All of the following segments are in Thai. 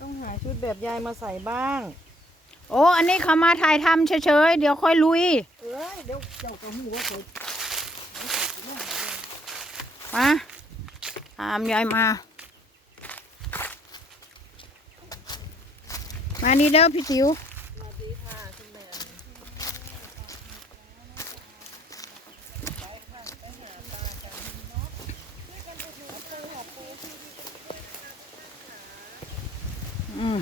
ต้องหาชุดแบบยายมาใส่บ้าง โอ้ อันนี้เขามาถ่ายทำเฉยๆ เดี๋ยวค่อยลุย เอ้ยเดี๋ยวเจ้าก็หูว่าเขามาตามยายมา มานี่เด้อพี่ติ๋ว สวัสดีค่ะคุณแม่ อืม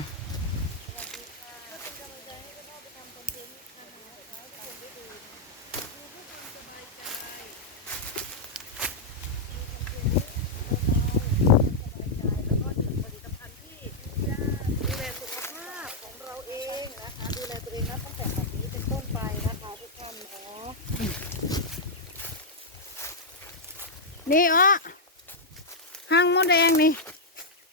นี่อ๋อห้างมดแดงนี่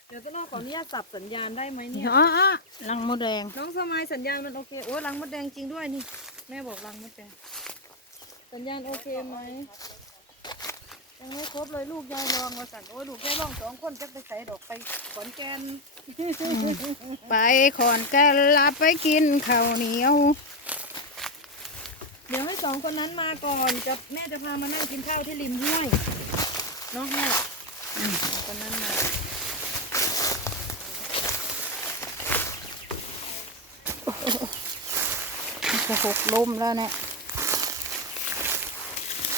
เดี๋ยวจะรอขออนุญาตสับสัญญาณได้ไหมเนี่ย อ๋ออ๋อลังมดแดง น้องสมัยสัญญาณมันโอเค โอ้รังมดแดงจริงด้วยนี่ แม่บอกรังมดแดง สัญญาณโอเคไหมยังไม่ครบเลยลูกยายลองมาสั่นโอ้ยลูกยายลองสองคนจะไปใส่ดอกไปขอนแก่นไปขอนแก่นลาไปกินข้าวเหนียว เดี๋ยวให้สองคนนั้นมาก่อนจะแม่จะพามานั่งกินข้าวที่ริมห้วย เนาะแม่อืมสอนนั้นมาจะหกล้มแล้วเนี่ย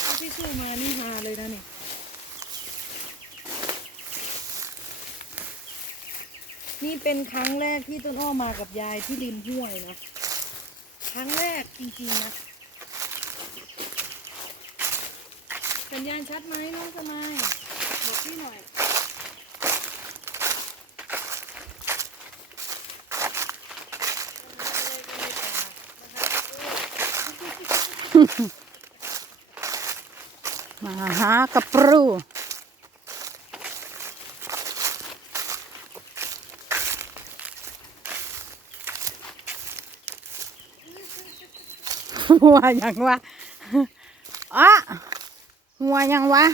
ถ้าพี่สู้มานี่ฮาเลยนะนี่นี่เป็นครั้งแรกที่ต้นอ้อมากับยายที่ริมห้วยนะ ครั้งแรกจริงๆนะ สัญญาณชัดไหมน้องสมายบอกพี่หน่อยมาหากระปรูหัวยังวะอะ หัวยังวะ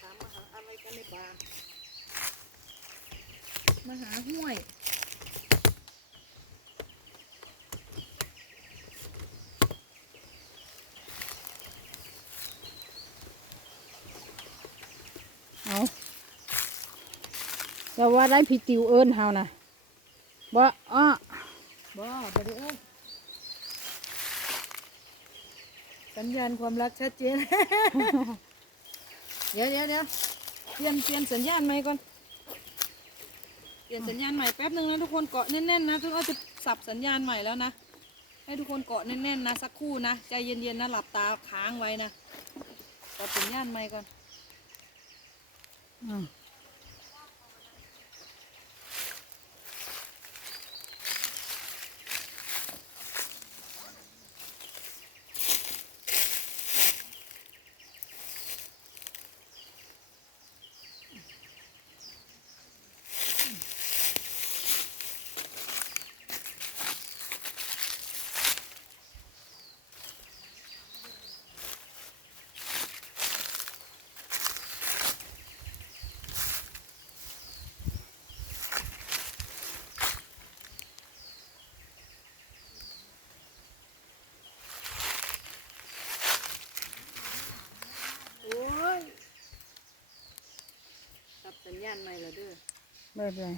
ถามมาหาอะไรกันในป่ามาหาห้วยเอาแต่ว่าได้พี่ติวเอิญเฮานะบ่อ้อบ้าไปดิเอ้ย สัญญาณความรักชัดเจน เดี๋ยวเดี๋ยวเดี๋ยวเปลี่ยนเปลี่ยนสัญญาณใหม่ก่อน เปลี่ยนสัญญาณใหม่แป๊บนึงนะทุกคนเกาะแน่นๆนะทุกคนจะสับสัญญาณใหม่แล้วนะ ให้ทุกคนเกาะแน่นๆนะสักครู่นะใจเย็นๆนะหลับตาค้างไว้นะปรับสัญญาณใหม่ก่อน อืม โอ้ย สับสัญญาณใหม่แล้วเด้อไม่เป็นไร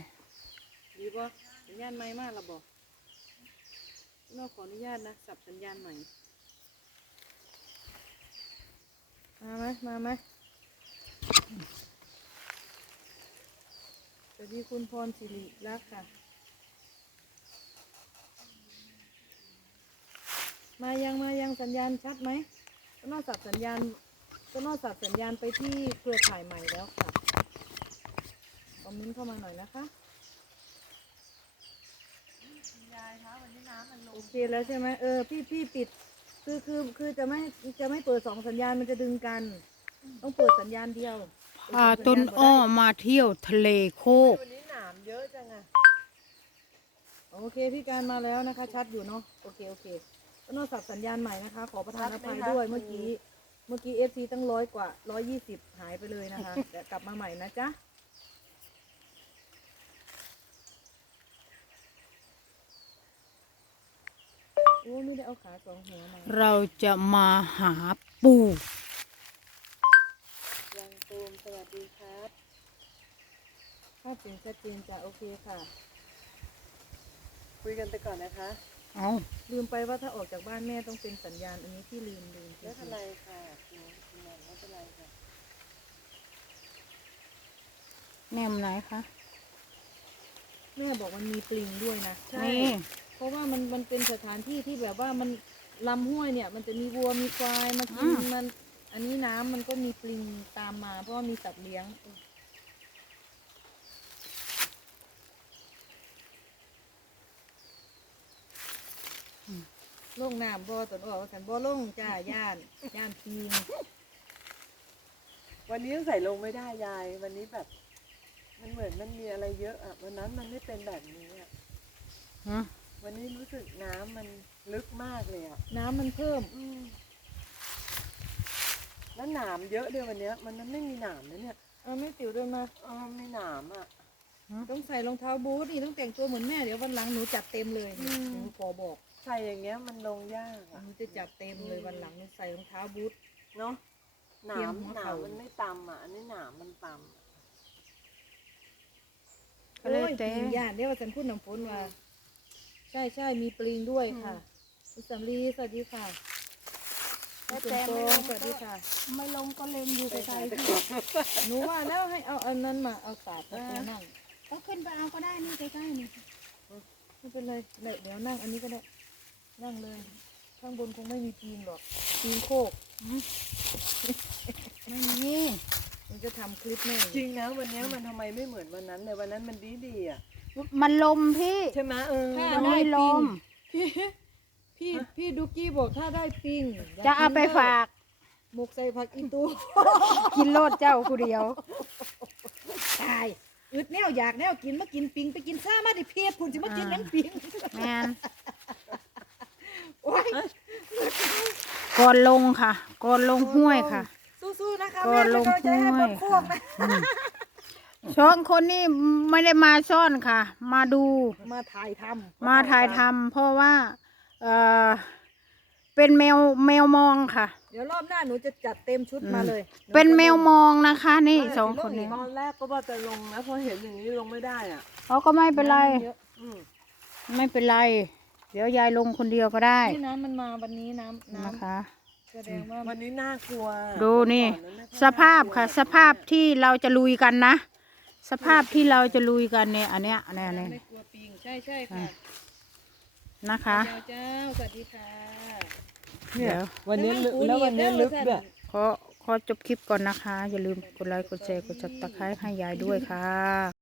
ดีป่ะสัญญาณใหม่มากเราบอกเราขออนุญาตนะสับสัญญาณใหม่มาไหมมาไหมสวัสดีคุณพรสิริรักษ์ค่ะ มายังมายังสัญญาณชัดไหมก็นอกสับสัญญาณก็นอกสับสัญญาณไปที่เครือข่ายใหม่แล้วค่ะค อมเมนต์เข้ามาหน่อยนะคะโอเคแล้วใช่ไหมเออพี่พี่ปิด คือคือคือจะไม่จะไม่เปิดสองสัญญาณมันจะดึงกัน ต้องเปิดสัญญาณเดียวพาต้นอ้อมาเที่ยวทะเลโคกวันนี้หนามเยอะจังอะโอเคพี่การมาแล้วนะคะ ชัดอยู่เนาะโอเคโอเคก็นอกสับสัญญาณใหม่นะคะ ขอประทานอภัยด้วยเมื่อกี้เมื่อกี้เอฟซีตั้งร้อยกว่าร้อยยี่สิบหายไปเลยนะคะเดี๋ยวกลับมาใหม่นะจ๊ะ อ้ไม่ได้เอาขาสองหัวมาเราจะมาหาปูยังตูมสวัสดีครับภาพเสียงชัดเจนจ้ะโอเคค่ะ คุยกันไปก่อนนะคะ เอาลืมไปว่าถ้าออกจากบ้านแม่ต้องเป็นสัญญาณอันนี้ที่ลืมลืมไม่เป็นไรค่ะคุณคุณแม่ไม่เป็นไรค่ะ แนมไหนคะแม่บอกมันมีปลิงด้วยนะนี่ เพราะว่ามันมันเป็นสถานที่ที่แบบว่ามันลำห้วยเนี่ย มันจะมีวัวมีควายมากินมัน อันนี้น้ำมันก็มีปลิงตามมา เพราะว่ามีสัตว์เลี้ยง ลงน้ำบ่ตนออกว่าสันบ่ลงจ้าย่านย่านปิงวันนี้ยังใส่ลงไม่ได้ยาย วันนี้แบบ มันเหมือนมันมีอะไรเยอะอะ วันนั้นมันไม่เป็นแบบนี้อะ ฮะ วันนี้รู้สึกน้ำมันลึกมากเลยอะน้ำมันเพิ่ม อืมแล้วหนามเยอะด้วยวันเนี้ย มันนั้นไม่มีหนามนะเนี่ยเอาไม่ติ๋วเดินมา เออไม่หนามอะ ต้องใส่รองเท้าบูทนี่ต้องแต่งตัวเหมือนแม่เดี๋ยววันหลังหนูจัดเต็มเลยอืม หนูขอบอกใส่อย่างเงี้ยมันลงยากอะ หนูจะจัดเต็มเลยวันหลังหนูใส่รองเท้าบูท เนาะหนาเทียมมหัวหนาเข่า มมันไม่ตำอะอันนี้หนามมันตำอะก็เลยโอ้ยแต่ปลิงย่านเดี๋ยวว่าฉันพูดน้ำฝนว่า ใช่ใช่มีปลิงด้วยค่ะคุณสำลีสวัสดีค่ะคุณสมปองสวัสดีค่ะไม่ลงก็เลงอยู่ไกลหนูว่าแล้วให้เอาอันนั้นมาเอาสาดมาตัวนั่งก็ขึ้นไปเอาก็ได้นี่ใกล้ๆนี่ไม่เป็นไรเดี๋ยวเดี๋ยวนั่งอันนี้ก็ได้นั่งเลย ข้างบนคงไม่มีปีนหรอกปีนโคกไม่มีมันจะทำคลิปแม่จริงนะวันเนี้ยมันทำไมไม่เหมือนวันนั้นเลยวันนั้นมันดีดีๆอะ มันลมพี่ ใช่ไหมเออถ้ามันได้ไม่ลปิงม พี่พี่พี่ดุกี้บอกถ้าได้ปิงยจะเอาไปกินด้ฝากหมกใส่ผักอีตูกินโลดเจ้าผู้เดียว ตายอึดแนวอยากแนวกินมากินปิงไปกินซ่ามาดิเพียบคุณจะมากินนังปิงแม่นโอ้ยก่อนลงค่ะก่อนลงห้วยค่ะ สู้ๆนะคะก่อแม่นลเป็นงกำลังใจให้ห้บวยนโคกค่ะนะ สองคนนี้ไม่ได้มาซ่อนค่ะ มาดูมาถ่ายทำมาถ่ายทำเพราะว่า เออเป็นแมวแมวมองค่ะ เดี๋ยวรอบหน้าหนูจะจัดเต็มชุดมาเลยหเป็นแมวจะลงมองนะคะ นี่ไม่สองคนนี้ตอนแรกก็ว่าจะลงนะพอเห็นอย่างนี้ลงไม่ได้อะเขาก็ไม่เป็นไรำมัเยอะอืมไม่เป็นไร เดี๋ยวยายลงคนเดียวก็ได้ที่น้ำมันมาวันนี้น้ำน้นะคะำแสดงว่าวันนี้น่ากลัว ดูนี่ก่อไม่ค่อยสภาพน่กลัวค่ะ สภาพที่เราจะลุยกันนะ สภาพที่เราจะลุยกันเนี่ยอันเนี้ยอันเนี้ยอันเนี้ยไม่กลัวปิงใช่ใช่ค่ะนะคะเจ้าเจ้าสวัสดีค่ะเนี่ยเดี๋ยววันนี้ลึกแล้วแล้ววันนี้ลึกด้วยขอขอจบคลิปก่อนนะคะ อย่าลืมกดไลค์กดแชร์กดซับสไครต์ให้ยายด้วยค่ะ